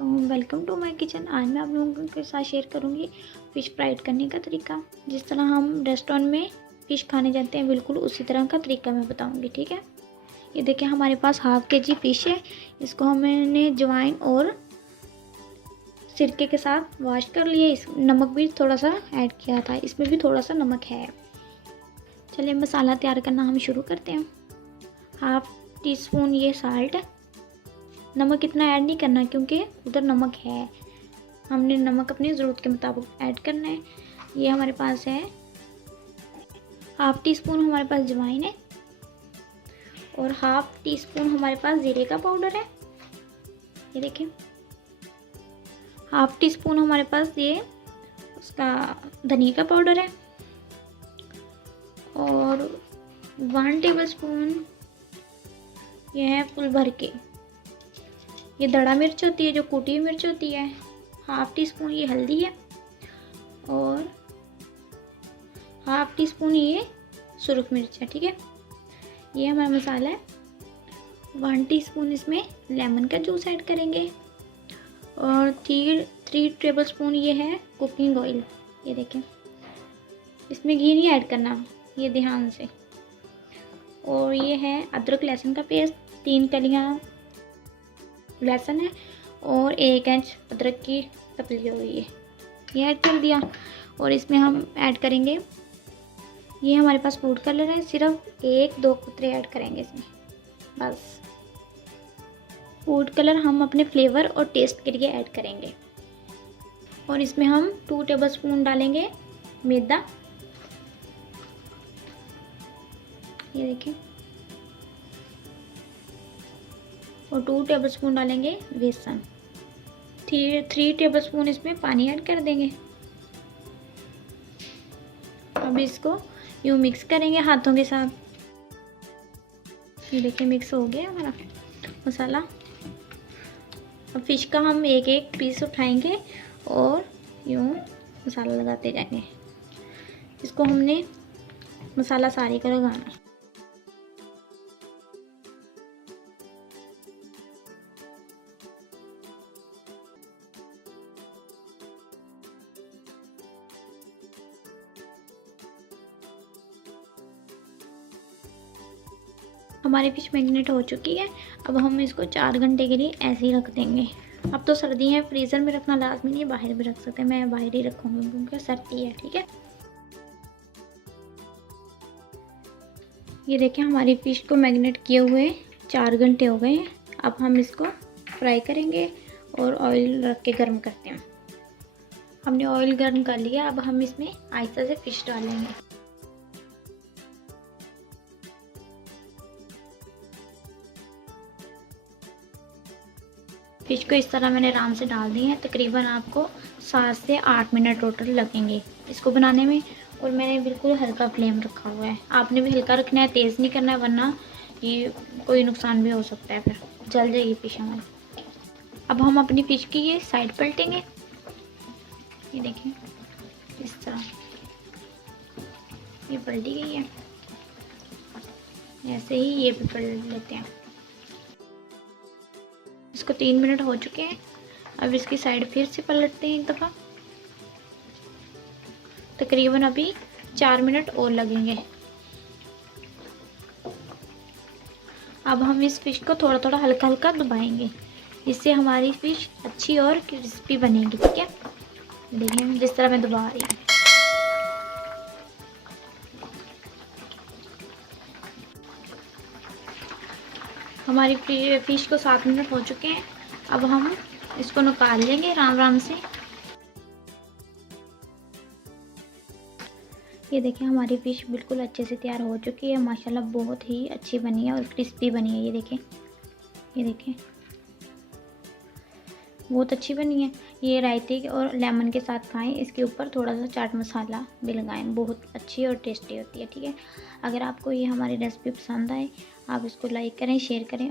Welcome to my kitchen. आज मैं आप लोगों के साथ शेयर करूंगी फ़िश फ्राइड करने का तरीका। जिस तरह हम रेस्टोरेंट में फ़िश खाने जाते हैं बिल्कुल उसी तरह का तरीका मैं बताऊंगी, ठीक है। ये देखिए हमारे पास हाफ केजी फ़िश है। इसको हमने अजवाइन और सिरके के साथ वॉश कर लिया। इस नमक भी थोड़ा सा ऐड किया था, इसमें भी थोड़ा सा नमक है। चलिए मसाला तैयार करना हम शुरू करते हैं। हाफ टी स्पून ये साल्ट है। नमक इतना ऐड नहीं करना क्योंकि उधर नमक है, हमने नमक अपनी ज़रूरत के मुताबिक ऐड करना है। ये हमारे पास है हाफ टी स्पून हमारे पास अजवाइन है और हाफ टी स्पून हमारे पास ज़ीरे का पाउडर है। ये देखें हाफ टी स्पून हमारे पास ये उसका धनिया का पाउडर है और 1 टेबल स्पून ये है फुल भर के, ये दड़ा मिर्च होती है जो कूटी हुई मिर्च होती है। हाफ टी स्पून ये हल्दी है और हाफ टी स्पून ये सुरख मिर्च है, ठीक है। ये हमारा मसाला है। 1 टीस्पून इसमें लेमन का जूस ऐड करेंगे और 3 टेबल स्पून ये है कुकिंग ऑयल। ये देखें इसमें घी नहीं ऐड करना, ये ध्यान से। और ये है अदरक लहसुन का पेस्ट, 3 कलियां लहसुन है और 1 इंच अदरक की पतली हुई है, ये ऐड कर दिया। और इसमें हम ऐड करेंगे, ये हमारे पास फूड कलर है, सिर्फ 1-2 कुतरे ऐड करेंगे इसमें बस। फूड कलर हम अपने फ्लेवर और टेस्ट के लिए ऐड करेंगे। और इसमें हम 2 टेबल स्पून डालेंगे मैदा, ये देखिए, और 2 टेबल स्पून डालेंगे बेसन। 3 टेबल स्पून इसमें पानी ऐड कर देंगे। अब इसको यूँ मिक्स करेंगे हाथों के साथ। ये देखिए मिक्स हो गया हमारा मसाला। अब फिश का हम एक पीस उठाएंगे और यूँ मसाला लगाते जाएंगे। इसको हमने मसाला सारे का लगाना। हमारी फिश मैरिनेट हो चुकी है। अब हम इसको 4 घंटे के लिए ऐसे ही रख देंगे। अब तो सर्दी है, फ्रीज़र में रखना लाजमी नहीं है, बाहर भी रख सकते हैं। मैं बाहर ही रखूँगी क्योंकि सर्दी है, ठीक है। ये देखिए हमारी फ़िश को मैरिनेट किए हुए 4 घंटे हो गए हैं। अब हम इसको फ्राई करेंगे और ऑयल रख के गर्म करते हैं। हमने ऑयल गर्म कर लिया। अब हम इसमें आहिस्ता से फ़िश डालेंगे। फिश को इस तरह मैंने आराम से डाल दी है। तकरीबन आपको 7 से 8 मिनट टोटल लगेंगे इसको बनाने में। और मैंने बिल्कुल हल्का फ्लेम रखा हुआ है, आपने भी हल्का रखना है, तेज़ नहीं करना है, वरना ये कोई नुकसान भी हो सकता है, फिर जल जाएगी फिश हमारी। अब हम अपनी फिश की ये साइड पलटेंगे। ये देखें इस तरह ये पलटी गई है। ऐसे ही ये भी पलट लेते हैं। इसको 3 मिनट हो चुके हैं। अब इसकी साइड फिर से पलटते हैं एक दफ़ा। तकरीबन अभी 4 मिनट और लगेंगे। अब हम इस फिश को थोड़ा थोड़ा हल्का हल्का दबाएंगे, इससे हमारी फिश अच्छी और क्रिस्पी बनेगी, ठीक है। देखिए जिस तरह मैं दबा रही हूँ। हमारी फिश को 7 मिनट हो चुके हैं। अब हम इसको निकाल लेंगे आराम आराम से। ये देखिए हमारी फ़िश बिल्कुल अच्छे से तैयार हो चुकी है, माशाल्लाह बहुत ही अच्छी बनी है और क्रिस्पी बनी है। ये देखें बहुत अच्छी बनी है। ये रायते और लेमन के साथ खाएं, इसके ऊपर थोड़ा सा चाट मसाला भी लगाएं, बहुत अच्छी और टेस्टी होती है, ठीक है। अगर आपको ये हमारी रेसिपी पसंद आए आप इसको लाइक करें, शेयर करें।